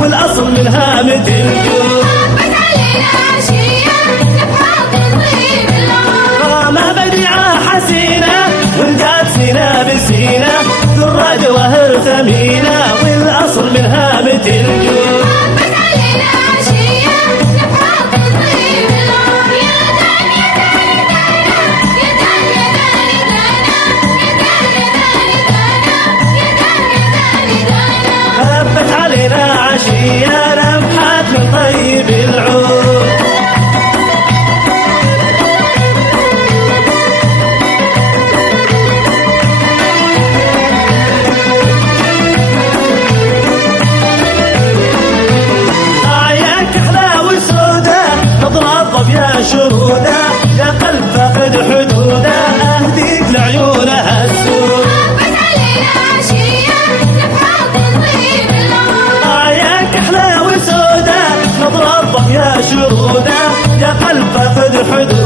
والأصل منها مثل الجود. هبت علينا عشية نفحات طيب العود. ما بديعة حسينة ولقات سينا بسينة ذرة جواهر ثمينة والأصل منها مثل الجود. هبت علينا عشية نفحات طيب العود. يا دان يا دان يا دان يا دان يا دان يا دان يا دان يا دان يا دان يا دان. هبت علينا عشية نفحات من طيب العود. أعياك أحلى وسودة تضرب يا شهودة يا قلب فقد حدوده أهديك لعيونها السود. هبت علينا عشية نفحات طيب العود. أعياك أحلى وسودة تضرب يا شهودة يا قلب فقد حدوده